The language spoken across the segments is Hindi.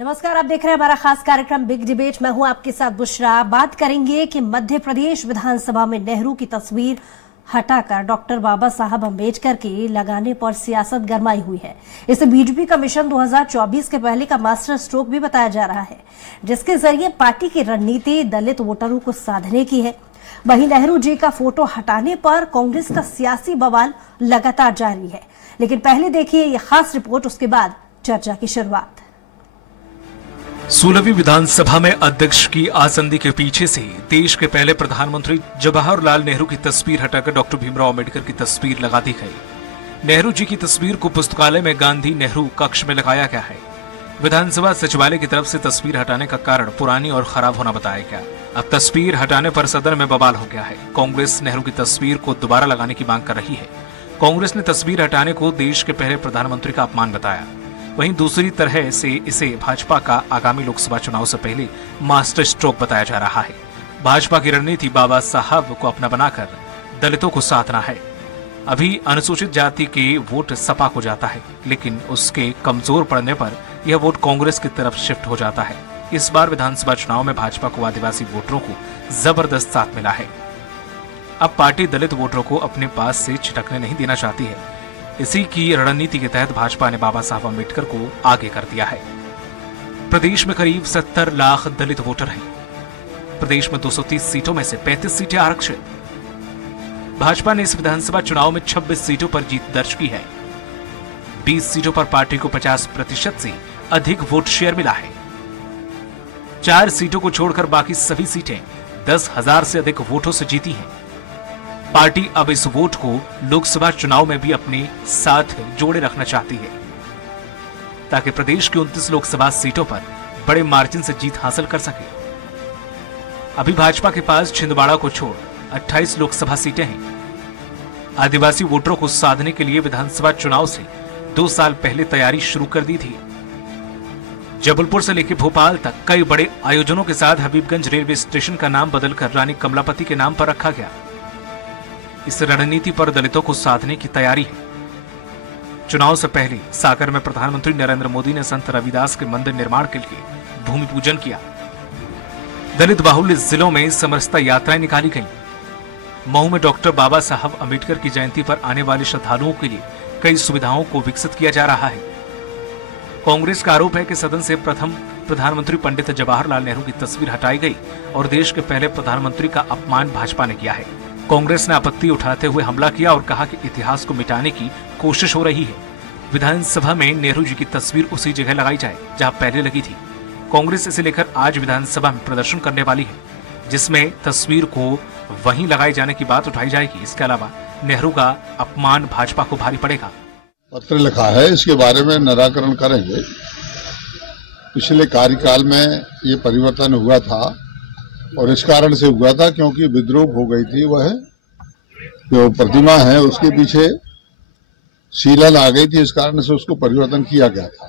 नमस्कार, आप देख रहे हैं हमारा खास कार्यक्रम बिग डिबेट। मैं हूं आपके साथ बुशरा। बात करेंगे कि मध्य प्रदेश विधानसभा में नेहरू की तस्वीर हटाकर डॉक्टर बाबा साहब अम्बेडकर के लगाने पर सियासत गरमाई हुई है। इसे बीजेपी का मिशन 2024 के पहले का मास्टर स्ट्रोक भी बताया जा रहा है, जिसके जरिए पार्टी की रणनीति दलित वोटरों को साधने की है। वहीं नेहरू जी का फोटो हटाने पर कांग्रेस का सियासी बवाल लगातार जारी है। लेकिन पहले देखिए ये खास रिपोर्ट, उसके बाद चर्चा की शुरुआत। 16वीं विधानसभा में अध्यक्ष की आसंदी के पीछे से देश के पहले प्रधानमंत्री जवाहरलाल नेहरू की तस्वीर हटाकर डॉक्टर भीमराव अंबेडकर की तस्वीर लगा दी गई। नेहरू जी की तस्वीर को पुस्तकालय में गांधी नेहरू कक्ष में लगाया गया है। विधानसभा सचिवालय की तरफ से तस्वीर हटाने का कारण पुरानी और खराब होना बताया गया। अब तस्वीर हटाने पर सदन में बवाल हो गया है। कांग्रेस नेहरू की तस्वीर को दोबारा लगाने की मांग कर रही है। कांग्रेस ने तस्वीर हटाने को देश के पहले प्रधानमंत्री का अपमान बताया। वहीं दूसरी तरह से इसे भाजपा का आगामी लोकसभा चुनाव से पहले मास्टर स्ट्रोक बताया जा रहा है। भाजपा की रणनीति बाबा साहब को अपना बनाकर दलितों को साधना है। अभी अनुसूचित जाति के वोट सपा को जाता है, लेकिन उसके कमजोर पड़ने पर यह वोट कांग्रेस की तरफ शिफ्ट हो जाता है। इस बार विधानसभा चुनाव में भाजपा को आदिवासी वोटरों को जबरदस्त साथ मिला है। अब पार्टी दलित वोटरों को अपने पास से छिटकने नहीं देना चाहती है। इसी की रणनीति के तहत भाजपा ने बाबा साहब अम्बेडकर को आगे कर दिया है। प्रदेश में करीब 70 लाख दलित वोटर हैं। प्रदेश में 230 सीटों में से 35 सीटें आरक्षित। भाजपा ने इस विधानसभा चुनाव में 26 सीटों पर जीत दर्ज की है। 20 सीटों पर पार्टी को 50% से अधिक वोट शेयर मिला है। 4 सीटों को छोड़कर बाकी सभी सीटें 10,000 से अधिक वोटों से जीती हैं। पार्टी अब इस वोट को लोकसभा चुनाव में भी अपने साथ जोड़े रखना चाहती है, ताकि प्रदेश की 29 लोकसभा सीटों पर बड़े मार्जिन से जीत हासिल कर सके। अभी भाजपा के पास छिंदवाड़ा को छोड़ 28 लोकसभा सीटें हैं। आदिवासी वोटरों को साधने के लिए विधानसभा चुनाव से 2 साल पहले तैयारी शुरू कर दी थी। जबलपुर से लेकर भोपाल तक कई बड़े आयोजनों के साथ हबीबगंज रेलवे स्टेशन का नाम बदलकर रानी कमलापति के नाम पर रखा गया। इस रणनीति पर दलितों को साधने की तैयारी है। चुनाव से पहले सागर में प्रधानमंत्री नरेंद्र मोदी ने संत रविदास के मंदिर निर्माण के लिए भूमि पूजन किया। दलित बाहुल्य जिलों में समरसता यात्राएं निकाली गईं। मऊ में डॉक्टर बाबा साहब अम्बेडकर की जयंती पर आने वाले श्रद्धालुओं के लिए कई सुविधाओं को विकसित किया जा रहा है। कांग्रेस का आरोप है कि सदन से प्रथम प्रधानमंत्री पंडित जवाहरलाल नेहरू की तस्वीर हटाई गई और देश के पहले प्रधानमंत्री का अपमान भाजपा ने किया है। कांग्रेस ने आपत्ति उठाते हुए हमला किया और कहा कि इतिहास को मिटाने की कोशिश हो रही है। विधानसभा में नेहरू जी की तस्वीर उसी जगह लगाई जाए जहां पहले लगी थी। कांग्रेस इसे लेकर आज विधानसभा में प्रदर्शन करने वाली है, जिसमें तस्वीर को वहीं लगाए जाने की बात उठाई जाएगी। इसके अलावा नेहरू का अपमान भाजपा को भारी पड़ेगा। पत्र लिखा है, इसके बारे में निराकरण करेंगे। पिछले कार्यकाल में ये परिवर्तन हुआ था और इस कारण से हुआ था क्योंकि विद्रोह हो गई थी। वह जो प्रतिमा है उसके पीछे सीलन आ गई थी, इस कारण से उसको परिवर्तन किया गया था।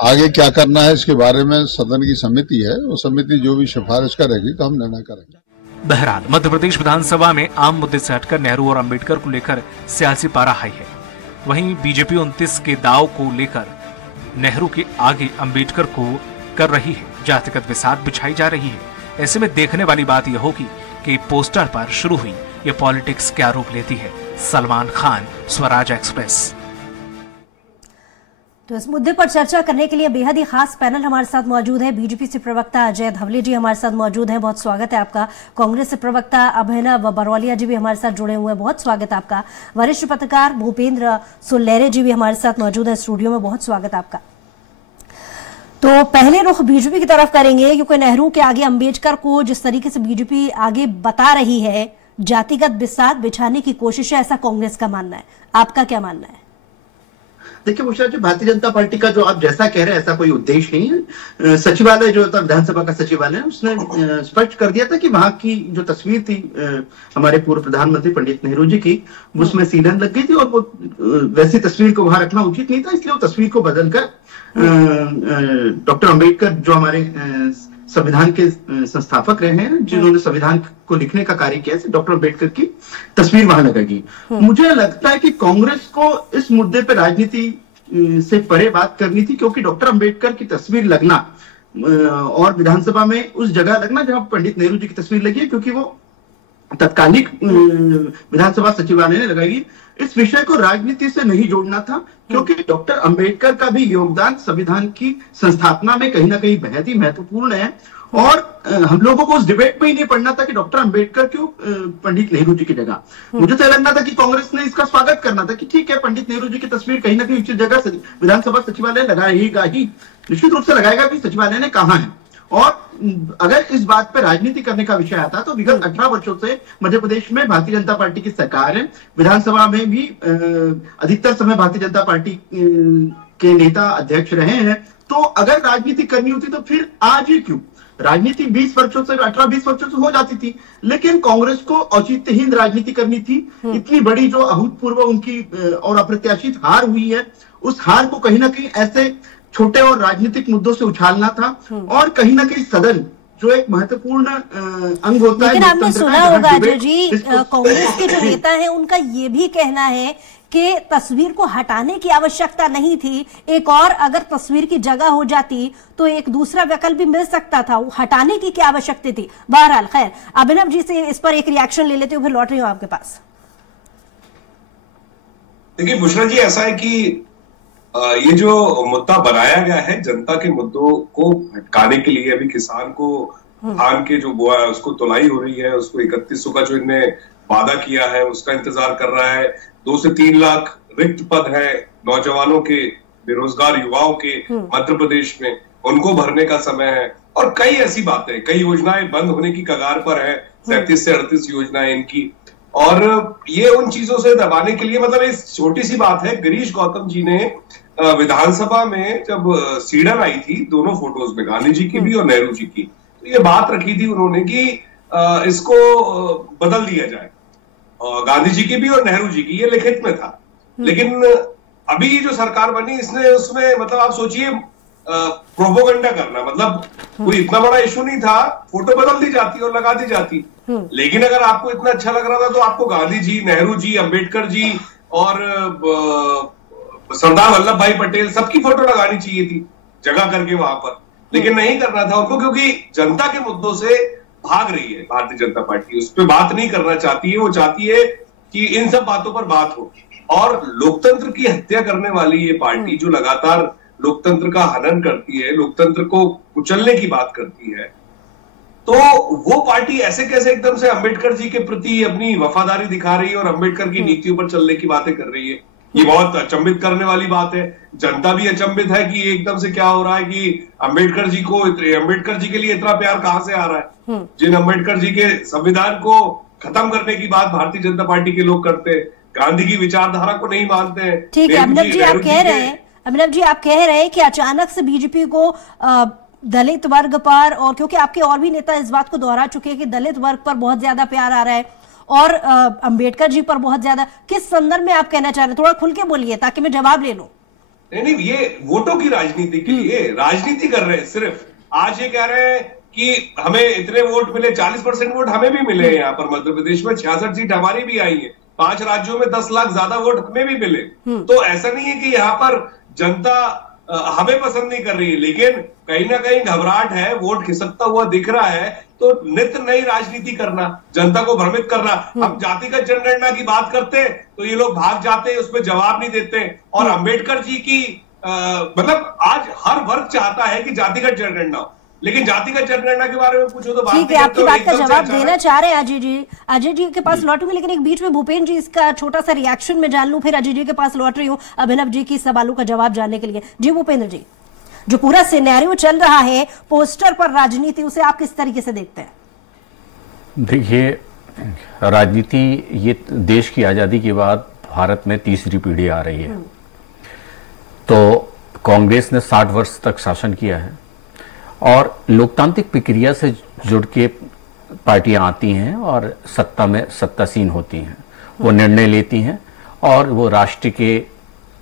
आगे क्या करना है इसके बारे में सदन की समिति है, वो समिति जो भी सिफारिश करेगी तो हम निर्णय करेंगे। बहरहाल मध्य प्रदेश विधानसभा में आम मुद्दे से हटकर नेहरू और अंबेडकर को लेकर सियासी पारा हाई है। वहीं बीजेपी 29 के दाव को लेकर नेहरू के आगे अंबेडकर को कर रही है। जातिगत विसाद बिछाई जा रही है। ऐसे में देखने वाली बात यह होगी कि पोस्टर पर शुरू हुई ये पॉलिटिक्स क्या रूप लेती है। सलमान खान, स्वराज एक्सप्रेस। तो इस मुद्दे पर चर्चा करने के लिए बेहद ही खास पैनल हमारे साथ मौजूद है। बीजेपी से प्रवक्ता अजय धवले जी हमारे साथ मौजूद हैं, बहुत स्वागत है आपका। कांग्रेस से प्रवक्ता अभिनव बरवालिया जी भी हमारे साथ जुड़े हुए हैं, बहुत स्वागत है आपका। वरिष्ठ पत्रकार भूपेंद्र सुल्लेरे जी भी हमारे साथ मौजूद है स्टूडियो में, बहुत स्वागत है आपका। तो पहले रुख बीजेपी की तरफ करेंगे, क्योंकि नेहरू के आगे अंबेडकर को जिस तरीके से बीजेपी आगे बता रही है, जातिगत विसाद बिछाने की कोशिश है, ऐसा कांग्रेस का मानना है। आपका क्या मानना है? देखिए मुशा जी, भारतीय जनता पार्टी का जो आप जैसा कह रहे हैं ऐसा कोई उद्देश्य नहीं है। सचिवालय जो था, विधानसभा का सचिवालय, उसने स्पष्ट कर दिया था कि वहां की जो तस्वीर थी हमारे पूर्व प्रधानमंत्री पंडित नेहरू जी की, उसमें सीलन लग गई थी और वो वैसी तस्वीर को वहां रखना उचित नहीं था। इसलिए वो तस्वीर को बदलकर डॉक्टर अंबेडकर जो हमारे संविधान के संस्थापक रहे हैं, जिन्होंने संविधान को लिखने का कार्य किया, डॉक्टर अंबेडकर की तस्वीर वहां लगेगी। मुझे लगता है कि कांग्रेस को इस मुद्दे पर राजनीति से परे बात करनी थी, क्योंकि डॉक्टर अंबेडकर की तस्वीर लगना और विधानसभा में उस जगह लगना जहां पंडित नेहरू जी की तस्वीर लगी है, क्योंकि वो तत्कालिक विधानसभा सचिवालय ने लगाई, इस विषय को राजनीति से नहीं जोड़ना था, क्योंकि डॉक्टर अंबेडकर का भी योगदान संविधान की संस्थापना में कहीं ना कहीं बेहद ही महत्वपूर्ण है। और हम लोगों को उस डिबेट में ही नहीं पढ़ना था कि डॉक्टर अंबेडकर क्यों पंडित नेहरू जी की जगह। मुझे तो लगना था कि कांग्रेस ने इसका स्वागत करना था कि ठीक है, पंडित नेहरू जी की तस्वीर कहीं ना कहीं उचित जगह विधानसभा सचिवालय लगाएगा ही, निश्चित रूप से लगाएगा कि सचिवालय ने कहा है। और अगर इस बात पर राजनीति करने का विषय आता तो विगत 18 वर्षों से मध्य प्रदेश में भारतीय जनता पार्टी की सरकार है, विधानसभा में भी अधिकतर समय भारतीय जनता पार्टी के नेता अध्यक्ष रहे हैं। तो अगर राजनीति करनी होती तो फिर आज ही क्यों? राजनीति 20 वर्षों से 18-20 वर्षों से हो जाती थी, लेकिन कांग्रेस को औचित्यहीन राजनीति करनी थी। इतनी बड़ी जो अभूतपूर्व उनकी और अप्रत्याशित हार हुई है, उस हार को कहीं ना कहीं ऐसे छोटे और राजनीतिक मुद्दों से उछालना था। और कहीं ना कहीं सदन जो एक महत्वपूर्ण अंग होता है, लेकिन आपने सुना होगा अजय जी, कांग्रेस के जो नेता हैं उनका ये भी कहना है कि तस्वीर को हटाने की आवश्यकता नहीं थी, एक और अगर तस्वीर की जगह हो जाती तो एक दूसरा विकल्प भी मिल सकता था, हटाने की क्या आवश्यकता थी। बहरहाल खैर, अभिनव जी से इस पर एक रिएक्शन ले लेते हो, फिर लौट रही हूं आपके पास। देखिए बुशरा जी, ऐसा है कि ये जो मुद्दा बनाया गया है जनता के मुद्दों को हटकाने के लिए, अभी किसान को धान के जो बोआ है उसको तुलाई हो रही है, उसको 3100 का जो इनने वादा किया है उसका इंतजार कर रहा है। 2 से 3 लाख रिक्त पद है नौजवानों के, बेरोजगार युवाओं के मध्य प्रदेश में, उनको भरने का समय है। और कई ऐसी बातें, कई योजनाएं बंद होने की कगार पर है, 37 से 38 योजनाएं इनकी। और ये उन चीजों से दबाने के लिए, मतलब एक छोटी सी बात है, गिरीश गौतम जी ने विधानसभा में जब सीडर आई थी दोनों फोटोज में, गांधी जी की भी और नेहरू जी की, तो ये बात रखी थी उन्होंने कि इसको बदल दिया जाए, गांधी जी की भी और नेहरू जी की, ये लिखित में था। लेकिन अभी जो सरकार बनी इसने उसमें, मतलब आप सोचिए, प्रोपोगंडा करना, मतलब कोई इतना बड़ा इशू नहीं था, फोटो बदल दी जाती और लगा दी जाती। लेकिन अगर आपको इतना अच्छा लग रहा था तो आपको गांधी जी, नेहरू जी, अंबेडकर जी और सरदार वल्लभ भाई पटेल सबकी फोटो लगानी चाहिए थी जगह करके वहां पर, लेकिन नहीं करना था उनको, क्योंकि जनता के मुद्दों से भाग रही है भारतीय जनता पार्टी, उस पर बात नहीं करना चाहती है। वो चाहती है कि इन सब बातों पर बात हो। और लोकतंत्र की हत्या करने वाली ये पार्टी जो लगातार लोकतंत्र का हनन करती है, लोकतंत्र को कुचलने की बात करती है, तो वो पार्टी ऐसे कैसे एकदम से अंबेडकर जी के प्रति अपनी वफादारी दिखा रही है और अंबेडकर की नीतियों पर चलने की बातें कर रही है। ये बहुत अचंभित करने वाली बात है। जनता भी अचंभित है कि एकदम से क्या हो रहा है कि अंबेडकर जी के लिए इतना प्यार कहां से आ रहा है। जिन अंबेडकर जी के संविधान को खत्म करने की बात भारतीय जनता पार्टी के लोग करते हैं, गांधी की विचारधारा को नहीं मानते हैं। ठीक है अभिनव जी, आप कह रहे हैं कि अचानक से बीजेपी को दलित वर्ग पर, और क्योंकि आपके और भी नेता इस बात को दोहरा चुके हैं कि दलित वर्ग पर बहुत ज्यादा प्यार आ रहा है और अंबेडकर जी पर बहुत ज्यादा, किस संदर्भ में आप कहना चाह रहे हैं? थोड़ा खुल के बोलिए ताकि मैं जवाब ले लूं। नहीं, ये वोटों की राजनीति के लिए राजनीति कर रहे हैं सिर्फ। आज ये कह रहे हैं कि हमें इतने वोट मिले, 40% वोट हमें भी मिले हैं यहाँ पर मध्य प्रदेश में, 66 सीट हमारी भी आई है, 5 राज्यों में 10 लाख ज्यादा वोट हमें भी मिले। तो ऐसा नहीं है कि यहाँ पर जनता हमें पसंद नहीं कर रही है, लेकिन कहीं ना कहीं घबराहट है, वोट खिसकता हुआ दिख रहा है। तो नित्य नई राजनीति करना, जनता को भ्रमित करना। हम जातिगत जनगणना की बात करते हैं तो ये लोग भाग जाते हैं, उसमें जवाब नहीं देते। और अंबेडकर जी की मतलब आज हर वर्ग चाहता है कि जातिगत जनगणना हो, लेकिन जातिगत जनगणना के बारे में पूछो तो ठीक है, आपकी बात का जवाब देना चाह रहे हैं अजय जी। अजय जी के पास लौटूंगी, लेकिन एक बीच में भूपेंद्र जी इसका छोटा सा रिएक्शन में जान लूं, फिर अजय जी के पास लौट रही हूँ अभिनव जी की सवालों का जवाब जानने के लिए। जी भूपेंद्र जी, जो पूरा सिनेरियो चल रहा है पोस्टर पर राजनीति, उसे आप किस तरीके से देखते हैं? देखिए, राजनीति ये देश की आजादी के बाद भारत में तीसरी पीढ़ी आ रही है। तो कांग्रेस ने 60 वर्ष तक शासन किया है और लोकतांत्रिक प्रक्रिया से जुड़ के पार्टियां आती हैं और सत्ता में सत्तासीन होती हैं, वो निर्णय लेती हैं और वो राष्ट्र के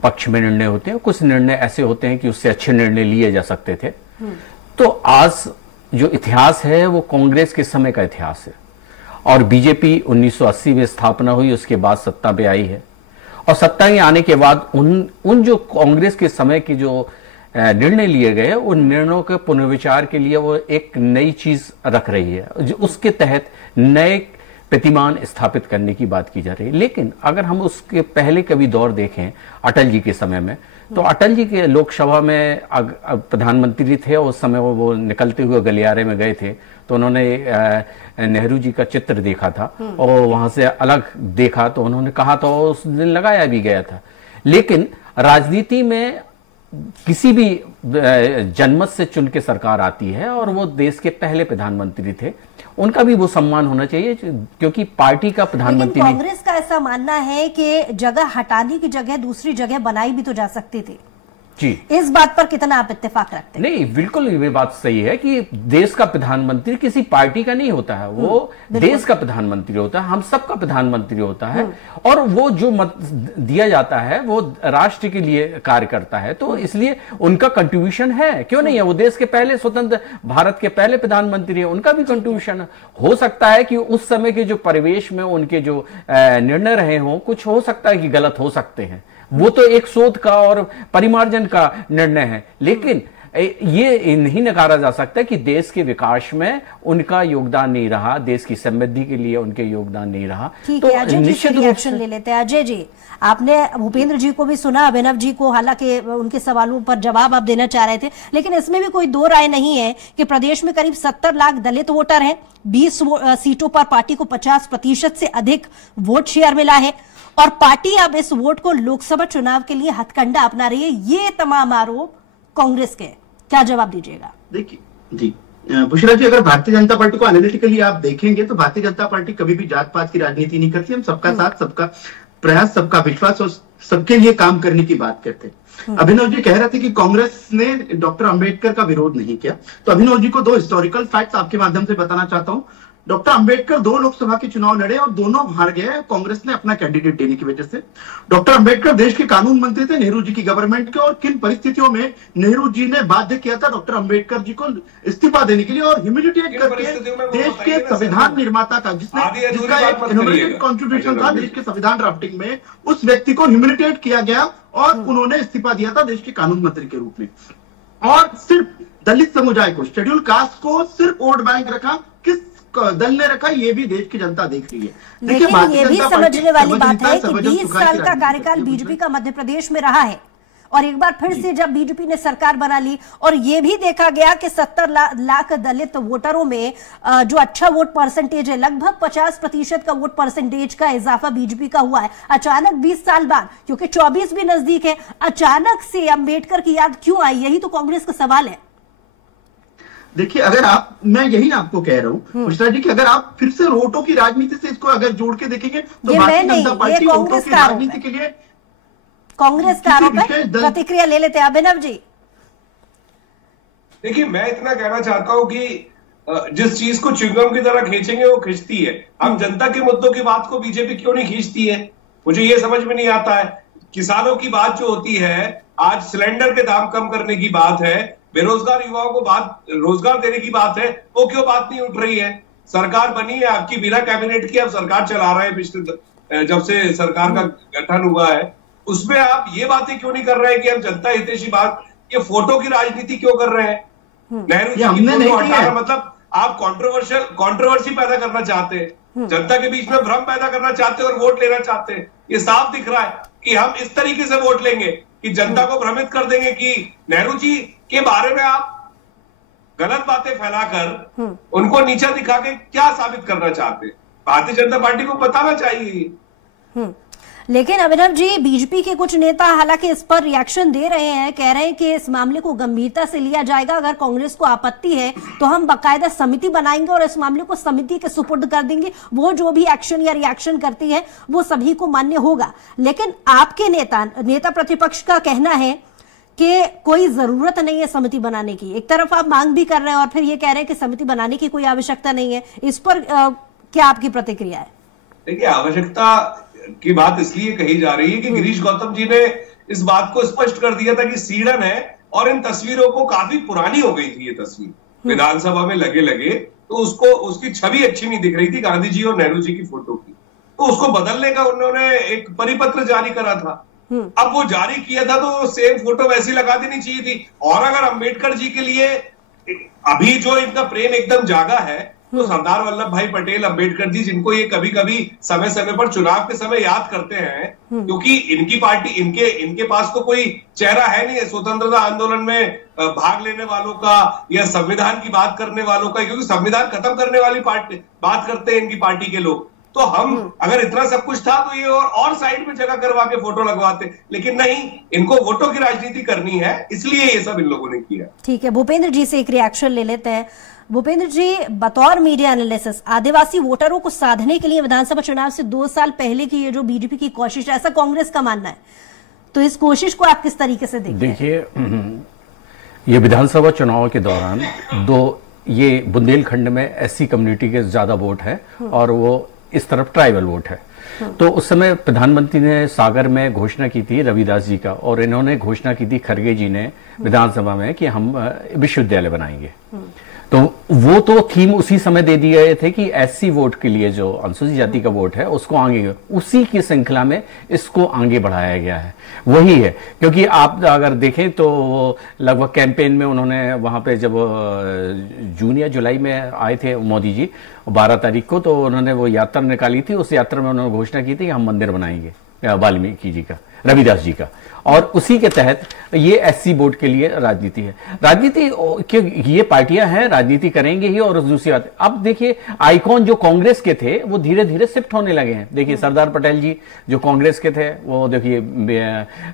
पक्ष में निर्णय होते हैं। कुछ निर्णय ऐसे होते हैं कि उससे अच्छे निर्णय लिए जा सकते थे। तो आज जो इतिहास है वो कांग्रेस के समय का इतिहास है और बीजेपी 1980 में स्थापना हुई, उसके बाद सत्ता पे आई है और सत्ता में आने के बाद उन जो कांग्रेस के समय के जो निर्णय लिए गए उन निर्णयों के पुनर्विचार के लिए वो एक नई चीज रख रही है, उसके तहत नए प्रतिमान स्थापित करने की बात की जा रही है। लेकिन अगर हम उसके पहले कभी दौर देखें अटल जी के समय में, तो अटल जी के लोकसभा में प्रधानमंत्री थे और उस समय वो निकलते हुए गलियारे में गए थे, तो उन्होंने नेहरू जी का चित्र देखा था और वहां से अलग देखा, तो उन्होंने कहा तो उस दिन लगाया भी गया था। लेकिन राजनीति में किसी भी जनमत से चुन के सरकार आती है और वो देश के पहले प्रधानमंत्री थे, उनका भी वो सम्मान होना चाहिए, क्योंकि पार्टी का प्रधानमंत्री। कांग्रेस का ऐसा मानना है कि जगह हटाने की जगह दूसरी जगह बनाई भी तो जा सकती थी जी। इस बात पर कितना आप इत्तेफाक रखते हैं? नहीं, बिल्कुल ये बात सही है कि देश का प्रधानमंत्री किसी पार्टी का नहीं होता है, वो देश का प्रधानमंत्री होता है, हम सबका प्रधानमंत्री होता है, और वो जो मत दिया जाता है वो राष्ट्र के लिए कार्य करता है, तो इसलिए उनका कंट्रीब्यूशन है, क्यों नहीं है? वो देश के पहले स्वतंत्र भारत के पहले प्रधानमंत्री है, उनका भी कंट्रीब्यूशन हो सकता है कि उस समय के जो परिवेश में उनके जो निर्णय रहे हों, कुछ हो सकता है कि गलत हो सकते हैं, वो तो एक शोध का और परिमार्जन का निर्णय है। लेकिन ये नहीं नकारा जा सकता कि देश के विकास में उनका योगदान नहीं रहा, देश की समृद्धि के लिए उनके योगदान नहीं रहा। ठीक है, अजय जी से रिएक्शन ले लेते हैं। अजय जी, आपने भूपेंद्र जी को भी सुना, अभिनव जी को, हालांकि उनके सवालों पर जवाब आप देना चाह रहे थे, लेकिन इसमें भी कोई दो राय नहीं है कि प्रदेश में करीब 70 लाख दलित वोटर हैं, 20 सीटों पर पार्टी को 50% से अधिक वोट शेयर मिला है और पार्टी अब इस वोट को लोकसभा चुनाव के लिए हथकंडा अपना रही है। ये तमाम आरोप कांग्रेस के, क्या जवाब दीजिएगा? देखिए जी बुशरा जी, अगर भारतीय जनता पार्टी को एनालिटिकली आप देखेंगे तो भारतीय जनता पार्टी कभी भी जात पात की राजनीति नहीं करती। हम सबका साथ, सबका प्रयास, सबका विश्वास और सबके लिए काम करने की बात करते हैं। अभिनव जी कह रहे थे कि कांग्रेस ने डॉक्टर अंबेडकर का विरोध नहीं किया, तो अभिनव जी को दो हिस्टोरिकल फैक्ट्स आपके माध्यम से बताना चाहता हूं। डॉक्टर अंबेडकर 2 लोकसभा के चुनाव लड़े और दोनों हार गए कांग्रेस ने अपना कैंडिडेट देने की वजह से। डॉक्टर अंबेडकर देश के कानून मंत्री थे नेहरू जी की गवर्नमेंट के, और किन परिस्थितियों में नेहरू जी ने बाध्य किया था डॉक्टर अंबेडकर जी को इस्तीफा देने के लिए और ह्यूमिलिटेट करके देश के संविधान निर्माता का, जिसका एक इनोवेटिव कंट्रीब्यूशन था देश के संविधान ड्राफ्टिंग में, उस व्यक्ति को ह्यूमिलिटेट किया गया और उन्होंने इस्तीफा दिया था देश के कानून मंत्री के रूप में। और सिर्फ दलित समुदाय को, शेड्यूल कास्ट को सिर्फ वोट बैंक रखा, किस दल ने रखा, ये भी देश की जनता देख रही है। लेकिन ये भी समझने वाली बात है कि 20 साल का कार्यकाल बीजेपी का मध्य प्रदेश में रहा है और एक बार फिर से जब बीजेपी ने सरकार बना ली और ये भी देखा गया कि 70 लाख दलित वोटरों में जो अच्छा वोट परसेंटेज है, लगभग 50% का वोट परसेंटेज का इजाफा बीजेपी का हुआ है। अचानक 20 साल बाद, क्योंकि 24 भी नजदीक है, अचानक से अंबेडकर की याद क्यों आई? यही तो कांग्रेस का सवाल है। देखिए, अगर आप, मैं यही आपको कह रहा हूँ मिश्रा जी कि अगर आप फिर से वोटों की राजनीति से इसको अगर जोड़ के देखेंगे तो भारतीय जनता पार्टी वोटों की राजनीति के लिए कांग्रेस का आरोप है। प्रतिक्रिया ले लेते हैं अभिनव जी। देखिए, मैं इतना कहना चाहता हूं कि जिस चीज को च्युइंगम की तरह खींचेंगे वो खींचती है। हम जनता के मुद्दों की बात को बीजेपी क्यों नहीं खींचती है, मुझे ये समझ में नहीं आता है। किसानों की बात जो होती है, आज सिलेंडर के दाम कम करने की बात है, बेरोजगार युवाओं को रोजगार देने की बात है, वो क्यों बात नहीं उठ रही है? सरकार बनी है आपकी बिना कैबिनेट की, अब सरकार चला रहे हैं पिछले जब से सरकार का गठन हुआ है, उसमें आप ये बातें क्यों नहीं कर रहे हैं कि हम जनता हितैषी बात, ये फोटो की राजनीति क्यों कर रहे हैं? नेहरू जी की फोटो हटाना मतलब आप कंट्रोवर्सी पैदा करना चाहते हैं, जनता के बीच में भ्रम पैदा करना चाहते हैं और वोट लेना चाहते हैं। ये साफ दिख रहा है कि हम इस तरीके से वोट लेंगे कि जनता को भ्रमित कर देंगे कि नेहरू जी के बारे में आप गलत बातें फैलाकर उनको नीचा दिखा के क्या साबित करना चाहते हैं। भारतीय जनता पार्टी को बताना चाहिए। लेकिन अभिनव जी, बीजेपी के कुछ नेता हालांकि इस पर रिएक्शन दे रहे हैं, कह रहे हैं कि इस मामले को गंभीरता से लिया जाएगा, अगर कांग्रेस को आपत्ति है तो हम बाकायदा समिति बनाएंगे और इस मामले को समिति के सुपुर्द कर देंगे, वो जो भी एक्शन या रिएक्शन करती है वो सभी को मान्य होगा। लेकिन आपके नेता प्रतिपक्ष का कहना है कि कोई जरूरत नहीं है समिति बनाने की। एक तरफ आप मांग भी कर रहे हैं और फिर ये कह रहे हैं कि समिति बनाने की कोई आवश्यकता नहीं है। इस पर क्या आपकी प्रतिक्रिया है? देखिए, आवश्यकता की बात इसलिए कही जा रही है कि गिरीश गौतम जी ने इस बात को स्पष्ट कर दिया था कि सीडन है और इन तस्वीरों को काफी पुरानी हो गई थी। ये तस्वीर विधानसभा में लगे तो उसकी छवि अच्छी नहीं दिख रही थी गांधी जी और नेहरू जी की फोटो की। तो उसको बदलने का उन्होंने एक परिपत्र जारी करा था। अब वो जारी किया था तो सेम फोटो वैसी लगा देनी चाहिए थी। और अगर अंबेडकर जी के लिए अभी जो इनका प्रेम एकदम जागा है, तो सरदार वल्लभ भाई पटेल अंबेडकर जी, जिनको ये कभी कभी समय समय पर चुनाव के समय याद करते हैं, क्योंकि इनकी पार्टी, इनके पास तो कोई चेहरा है नहीं है स्वतंत्रता आंदोलन में भाग लेने वालों का या संविधान की बात करने वालों का, क्योंकि संविधान खत्म करने वाली पार्टी बात करते हैं इनकी पार्टी के लोग। तो हम अगर इतना सब कुछ था तो ये और साइड में जगह करवा के फोटो लगवाते, लेकिन नहीं, इनको वोटों की राजनीति करनी है, इसलिए ये सब इन लोगों ने किया। ठीक है, भूपेंद्र जी से एक रिएक्शन ले लेते हैं। भूपेंद्र जी, बतौर मीडिया एनालिसिस, आदिवासी वोटरों को साधने के लिए विधानसभा चुनाव से 2 साल पहले की ये जो बीजेपी की कोशिश है, ऐसा कांग्रेस का मानना है, तो इस कोशिश को आप किस तरीके से देखते हैं? देखिए, ये विधानसभा चुनाव के दौरान ये बुंदेलखंड में एससी कम्युनिटी के ज्यादा वोट है और वो इस तरफ ट्राइबल वोट है। तो उस समय प्रधानमंत्री ने सागर में घोषणा की थी रविदास जी का, और इन्होंने घोषणा की थी खड़गे जी ने विधानसभा में कि हम विश्वविद्यालय बनाएंगे। तो वो तो थीम उसी समय दे दिए गए थे कि एससी वोट के लिए जो अनुसूचित जाति का वोट है उसको आगे, उसी की श्रृंखला में इसको आगे बढ़ाया गया है। वही है, क्योंकि आप अगर देखें तो लगभग कैंपेन में उन्होंने वहां पे जब जून या जुलाई में आए थे मोदी जी 12 तारीख को, तो उन्होंने वो यात्रा निकाली थी। उस यात्रा में उन्होंने घोषणा की थी कि हम मंदिर बनाएंगे वाल्मीकि जी का, रविदास जी का, और उसी के तहत ये एससी वोट के लिए राजनीति है। राजनीति कि ये पार्टियां हैं, राजनीति करेंगे ही। और दूसरी बात, अब देखिए आइकॉन जो कांग्रेस के थे वो धीरे धीरे शिफ्ट होने लगे हैं। देखिए सरदार पटेल जी जो कांग्रेस के थे वो देखिए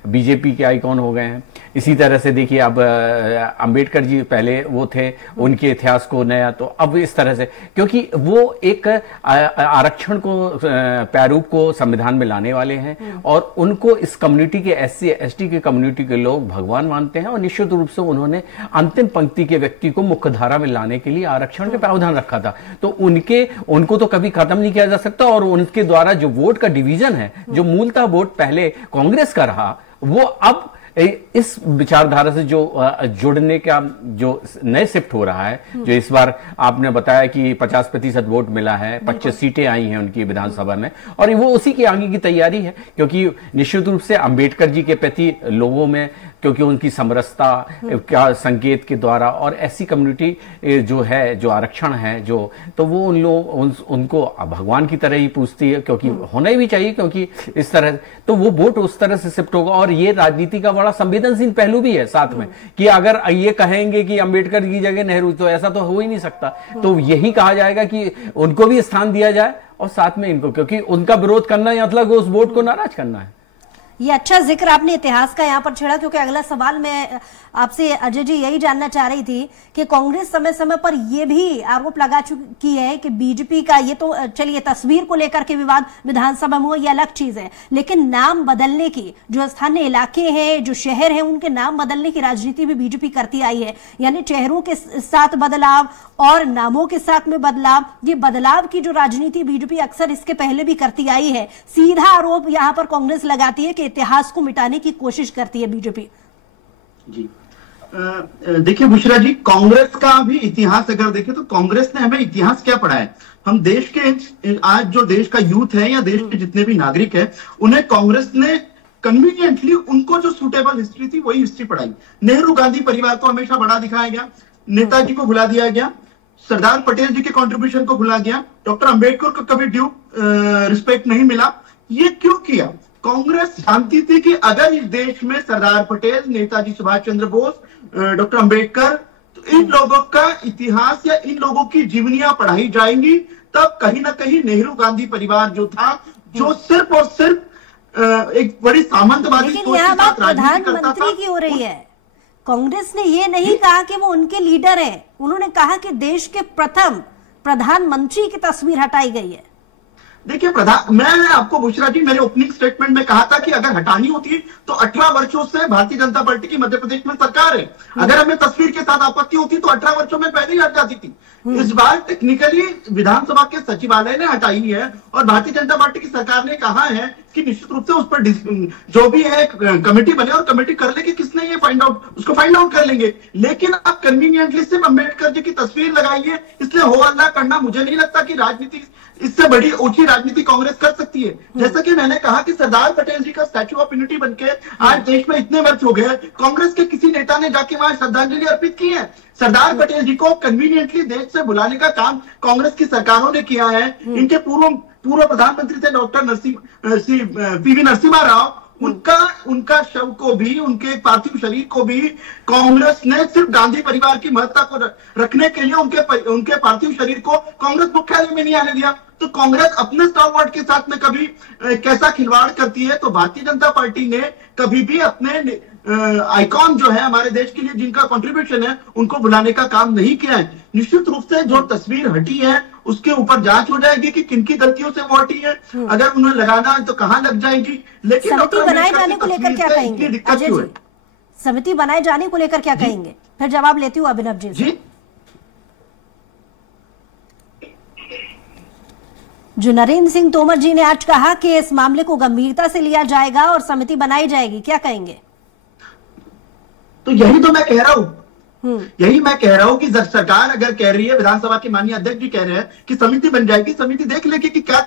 बीजेपी के आइकॉन हो गए हैं। इसी तरह से देखिए अब अंबेडकर जी पहले वो थे, उनके इतिहास को नया, तो अब इस तरह से, क्योंकि वो एक आरक्षण को प्रारूप को संविधान में लाने वाले हैं और उनको इस कम्युनिटी के एससी एसटी के कम्युनिटी के लोग भगवान मानते हैं। और निश्चित रूप से उन्होंने अंतिम पंक्ति के व्यक्ति को मुख्यधारा में लाने के लिए आरक्षण के प्रावधान रखा था। तो उनको तो कभी खत्म नहीं किया जा सकता। और उनके द्वारा जो वोट का डिवीजन है, जो मूलतः वोट पहले कांग्रेस का रहा, वो अब इस विचारधारा से जो जुड़ने का जो नए शिफ्ट हो रहा है, जो इस बार आपने बताया कि 50% वोट मिला है, 25 सीटें आई हैं उनकी विधानसभा में, और वो उसी की आगे की तैयारी है। क्योंकि निश्चित रूप से अंबेडकर जी के प्रति लोगों में, क्योंकि उनकी समरसता का संकेत के द्वारा, और ऐसी कम्युनिटी जो है, जो आरक्षण है, जो तो वो उनको भगवान की तरह ही पूछती है, क्योंकि होना भी चाहिए, क्योंकि इस तरह तो वो वोट उस तरह से शिफ्ट होगा। और ये राजनीति का बड़ा संवेदनशील पहलू भी है साथ में, कि अगर ये कहेंगे कि अंबेडकर की जगह नेहरू, तो ऐसा तो हो ही नहीं सकता। तो यही कहा जाएगा कि उनको भी स्थान दिया जाए और साथ में इनको, क्योंकि उनका विरोध करना मतलब उस वोट को नाराज करना है। ये अच्छा जिक्र आपने इतिहास का यहाँ पर छेड़ा, क्योंकि अगला सवाल मैं आपसे अजय जी यही जानना चाह रही थी कि कांग्रेस समय समय पर ये भी आरोप लगा चुकी है कि बीजेपी का, ये तो चलिए तस्वीर को लेकर के विवाद विधानसभा में हो, ये अलग चीज है, लेकिन नाम बदलने की, जो स्थानीय इलाके हैं, जो शहर हैं, उनके नाम बदलने की राजनीति भी बीजेपी करती आई है। यानी चेहरों के साथ बदलाव और नामों के साथ में बदलाव, ये बदलाव की जो राजनीति बीजेपी अक्सर इसके पहले भी करती आई है। सीधा आरोप यहाँ पर कांग्रेस लगाती है कि इतिहास को मिटाने की कोशिश करती है बीजेपी। जी देखिए बुशरा जी, कांग्रेस का भी इतिहास अगर देखें तो कांग्रेस ने हमें इतिहास क्या पढ़ाया है। हम देश के आज जो देश का यूथ है या देश के जितने भी नागरिक हैं, उन्हें कांग्रेस ने कन्वीनियंटली उनको जो सूटेबल हिस्ट्री थी वही हिस्ट्री पढ़ाई। नेहरू गांधी परिवार को हमेशा बड़ा दिखाया गया, नेताजी को भुला दिया गया, सरदार पटेल जी के कॉन्ट्रीब्यूशन को भुला गया, डॉक्टर अंबेडकर को कभी ड्यू रिस्पेक्ट नहीं मिला। ये क्यों किया? कांग्रेस जानती थी कि अगर इस देश में सरदार पटेल, नेताजी सुभाष चंद्र बोस, डॉक्टर अंबेडकर, तो इन लोगों का इतिहास या इन लोगों की जीवनियां पढ़ाई जाएंगी, तब कहीं ना कहीं नेहरू गांधी परिवार जो था, जो सिर्फ और सिर्फ एक बड़ी सामंतवादी सोच के साथ राजनीति करता था। की हो रही है, कांग्रेस ने ये नहीं कहा कि वो उनके लीडर हैं, उन्होंने कहा कि देश के प्रथम प्रधानमंत्री की तस्वीर हटाई गई है। देखिए मैं आपको बुशरा जी, मेरे ओपनिंग स्टेटमेंट में कहा था कि अगर हटानी होती तो 18 वर्षों से भारतीय जनता पार्टी की मध्य प्रदेश में सरकार है। अगर हमें तस्वीर के साथ आपत्ति होती तो 18 वर्षों में पहले ही हट जाती थी। इस बार टेक्निकली विधानसभा के सचिवालय ने हटाई है और भारतीय जनता पार्टी की सरकार ने कहा है कि निश्चित रूप से उस पर जो भी है कमेटी बने और कमेटी कर ले कि किसने ये उसको फाइंड आउट कर लेंगे। लेकिन आप कन्वीनियंटली सिर्फ अंबेडकर जी की तस्वीर लगाइए, इसलिए हो हल्ला करना, मुझे नहीं लगता कि राजनीति इससे बड़ी ऊंची राजनीति कांग्रेस कर सकती है। जैसा कि मैंने कहा कि सरदार पटेल जी का स्टैच्यू ऑफ यूनिटी बनके आज देश में इतने वर्ष हो गए, कांग्रेस के किसी नेता ने जाके वहां श्रद्धांजलि अर्पित की है? सरदार पटेल जी को कन्वीनियंटली देश से बुलाने का काम कांग्रेस की सरकारों ने किया है। इनके पूर्व प्रधानमंत्री थे डॉक्टर पीवी नरसिम्हा राव, उनका शव को भी, उनके पार्थिव शरीर को भी कांग्रेस ने सिर्फ गांधी परिवार की महत्ता को रखने के लिए उनके पार्थिव शरीर को कांग्रेस मुख्यालय में नहीं आने दिया। तो कांग्रेस अपने स्टॉलवर्ड के साथ में कभी कैसा खिलवाड़ करती है? तो भारतीय जनता पार्टी ने कभी भी अपने आइकॉन जो है हमारे देश के लिए जिनका कंट्रीब्यूशन है उनको बुलाने का काम नहीं किया है। निश्चित रूप से जो तस्वीर हटी है उसके ऊपर जांच हो जाएगी कि किनकी गलतियों से वो हटी है, अगर उन्हें लगाना है तो कहां लग जाएगी। लेकिन समिति बनाए जाने को लेकर क्या कहेंगे अजय जी? समिति बनाए जाने को लेकर क्या कहेंगे? फिर जवाब लेती हूँ अभिनव जी। जो नरेंद्र सिंह तोमर जी ने आज कहा कि इस मामले को गंभीरता से लिया जाएगा और समिति बनाई जाएगी, क्या कहेंगे? तो यही तो मैं कह रहा हूं, कि सरकार अगर कह रही है, विधानसभा के माननीय अध्यक्ष जी कह रहे हैं कि समिति बन जाएगी, समिति देख लेगी कि क्या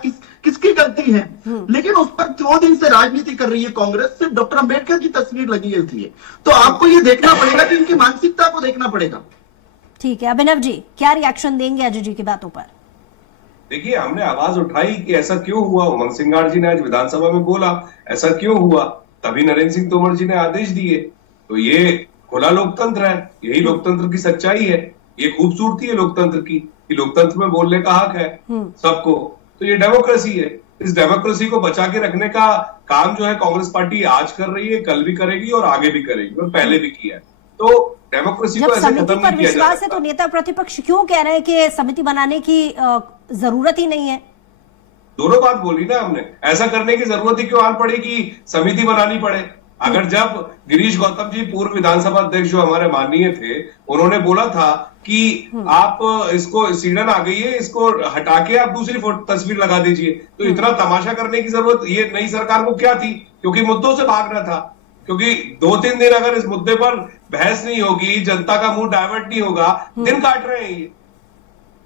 किसकी गलती है। लेकिन उस पर 2 दिन से राजनीति कर रही है कांग्रेस, सिर्फ डॉक्टर अंबेडकर की तस्वीर लगी है। तो आपको ये देखना पड़ेगा कि इनकी मानसिकता को देखना पड़ेगा। ठीक है, अभिनव जी क्या रिएक्शन देंगे अजय जी की बातों पर? देखिए, हमने आवाज उठाई कि ऐसा क्यों हुआ, उमंग सिंगार जी ने आज विधानसभा में बोला ऐसा क्यों हुआ, तभी नरेंद्र सिंह तोमर जी ने आदेश दिए। तो ये खुला लोकतंत्र है, यही लोकतंत्र की सच्चाई है, ये खूबसूरती है लोकतंत्र की, कि लोकतंत्र में बोलने का हक है सबको। तो ये डेमोक्रेसी है, इस डेमोक्रेसी को बचा के रखने का काम जो है कांग्रेस पार्टी आज कर रही है, कल भी करेगी और आगे भी करेगी और पहले भी किया है। तो डेमोक्रेसी को ऐसे खत्म नहीं किया जा सकता। तो नेता प्रतिपक्ष क्यों कह रहे हैं कि समिति बनाने की जरूरत ही नहीं है? दोनों बात बोली ना हमने, ऐसा करने की जरूरत ही क्यों आन पड़े कि समिति बनानी पड़े? अगर जब गिरीश गौतम जी पूर्व विधानसभा अध्यक्ष जो हमारे माननीय थे, उन्होंने बोला था कि आप इसको सीडन आ गई है, इसको हटा के आप दूसरी तस्वीर लगा दीजिए, तो इतना तमाशा करने की जरूरत ये नई सरकार को क्या थी? क्योंकि मुद्दों से भागना था, क्योंकि 2-3 दिन अगर इस मुद्दे पर बहस नहीं होगी, जनता का मुंह डाइवर्ट नहीं होगा, दिन काट रहे हैं ये।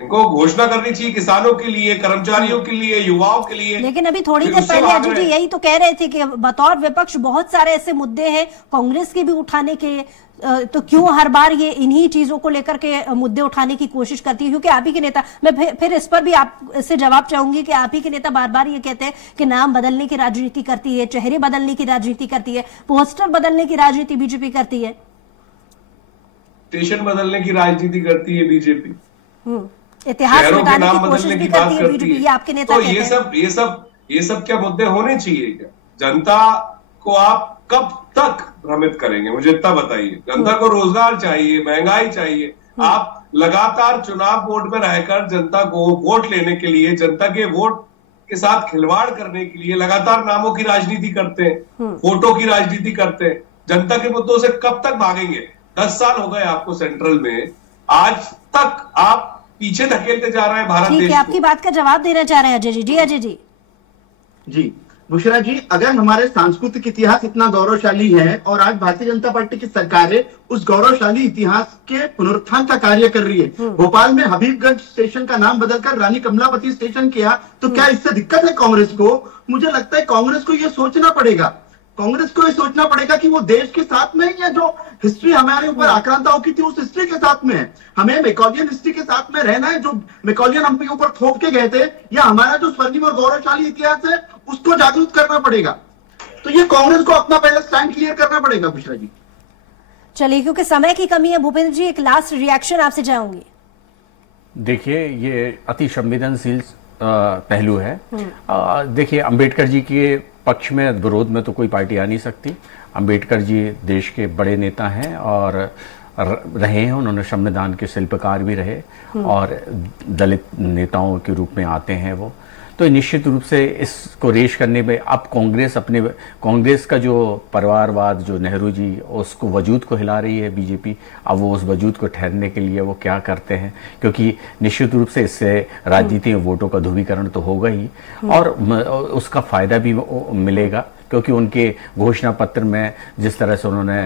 इनको घोषणा करनी चाहिए किसानों के लिए, कर्मचारियों के लिए, युवाओं के लिए। लेकिन अभी थोड़ी देर पहले अजय जी यही तो कह रहे थे कि बतौर विपक्ष बहुत सारे ऐसे मुद्दे हैं कांग्रेस के भी उठाने के, तो क्यों हर बार ये इन्हीं चीजों को लेकर के मुद्दे उठाने की कोशिश करती है? क्योंकि आप ही के नेता, मैं फिर इस पर भी आप से जवाब चाहूंगी कि आप ही के नेता बार बार ये कहते हैं कि नाम बदलने की राजनीति करती है, चेहरे बदलने की राजनीति करती है, पोस्टर बदलने की राजनीति बीजेपी करती है, स्टेशन बदलने की राजनीति करती है बीजेपी, इतिहास मिटाने की कोशिश भी करती है बीजेपी। ये आपके नेता तो ये सब क्या मुद्दे होने चाहिए क्या? जनता को आप कब तक भ्रमित करेंगे, मुझे इतना बताइए। जनता को रोजगार चाहिए, महंगाई चाहिए, आप लगातार चुनाव बोर्ड में रहकर जनता को वोट लेने के लिए, जनता के वोट के साथ खिलवाड़ करने के लिए लगातार नामों की राजनीति करते हैं, वोटों की राजनीति करते हैं। जनता के मुद्दों से कब तक भागेंगे? 10 साल हो गए आपको सेंट्रल में, आज तक आप पीछे धकेलते जा रहे हैं भारत देश को। आपकी बात का जवाब देना चाह रहे हैं अजय जी। अजय जी बुशरा जी, अगर हमारे सांस्कृतिक इतिहास इतना गौरवशाली है और आज भारतीय जनता पार्टी की सरकारें उस गौरवशाली इतिहास के पुनरुत्थान का कार्य कर रही है, भोपाल में हबीबगंज स्टेशन का नाम बदलकर रानी कमलावती स्टेशन किया, तो क्या इससे दिक्कत है कांग्रेस को? मुझे लगता है कांग्रेस को यह सोचना पड़ेगा, कि वो देश के साथ में या जो हिस्ट्री हमारे ऊपर आक्रांताओं की थी उस हिस्ट्री के साथ में है। हमें मैकॉलियन हिस्ट्री के साथ में रहना है, जो मैकॉलियन हम पे ऊपर थोप के गए थे, या हमारा जो स्वर्णिम और गौरवशाली इतिहास है उसको जागरूक करना पड़ेगा। तो ये कांग्रेस को अपना पहले स्टैंड क्लियर करना पड़ेगा बुशरा जी। चलिए, क्योंकि समय की कमी है, भूपेंद्र जी एक लास्ट रिएक्शन आपसे चाहूंगी। देखिए, ये अति संवेदनशील पहलू है। देखिए, अंबेडकर जी के पक्ष में, विरोध में तो कोई पार्टी आ नहीं सकती। अंबेडकर जी देश के बड़े नेता हैं और रहे हैं, उन्होंने संविधान के शिल्पकार भी रहे और दलित नेताओं के रूप में आते हैं वो। तो निश्चित रूप से इसको रेश करने में अब कांग्रेस का जो परिवारवाद, जो नेहरू जी, उसको वजूद को हिला रही है बीजेपी। अब वो उस वजूद को ठहरने के लिए वो क्या करते हैं, क्योंकि निश्चित रूप से इससे राजनीति में वोटों का ध्रुवीकरण तो होगा ही और उसका फायदा भी मिलेगा, क्योंकि उनके घोषणा पत्र में जिस तरह से उन्होंने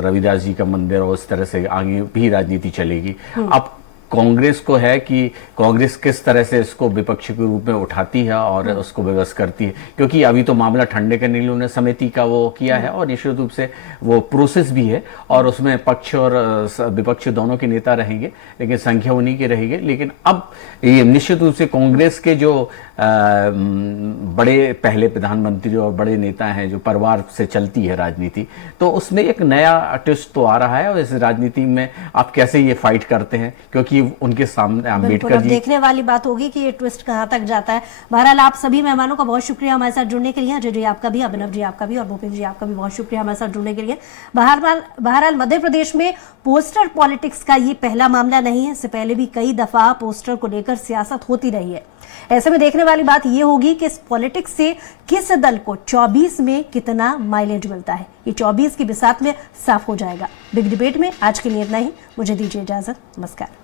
रविदास जी का मंदिर और उस तरह से आगे भी राजनीति चलेगी। अब कांग्रेस को है कि कांग्रेस किस तरह से इसको विपक्ष के रूप में उठाती है और उसको व्यवस्था करती है, क्योंकि अभी तो मामला ठंडे करने के लिए उन्होंने समिति का वो किया है और निश्चित रूप से वो प्रोसेस भी है और उसमें पक्ष और विपक्ष दोनों के नेता रहेंगे, लेकिन संख्या उन्हीं की रहेगी। लेकिन अब ये निश्चित रूप से कांग्रेस के जो बड़े पहले प्रधानमंत्री और बड़े नेता हैं, जो परिवार से चलती है राजनीति, तो उसमें एक नया ट्विस्ट तो आ रहा है और इस राजनीति में आप कैसे ये फाइट करते हैं, क्योंकि उनके सामने अम्बेडकर जी। देखने वाली बात होगी कि ये ट्विस्ट कहां तक जाता है। बहरहाल आप सभी मेहमानों का बहुत शुक्रिया हमारे साथ जुड़ने के लिए। अजय जी आपका भी, अभिनव जी आपका भी और भूपेश जी आपका भी बहुत शुक्रिया हमारे साथ जुड़ने के लिए। बहरहाल मध्य प्रदेश में पोस्टर पॉलिटिक्स का ये पहला मामला नहीं है, इससे पहले भी कई दफा पोस्टर को लेकर सियासत होती रही है। ऐसे में देखने वाली बात यह होगी कि इस पॉलिटिक्स से किस दल को 24 में कितना माइलेज मिलता है, ये 24 की बिसात में साफ हो जाएगा। बिग डिबेट में आज के लिए इतना ही, मुझे दीजिए इजाजत, नमस्कार।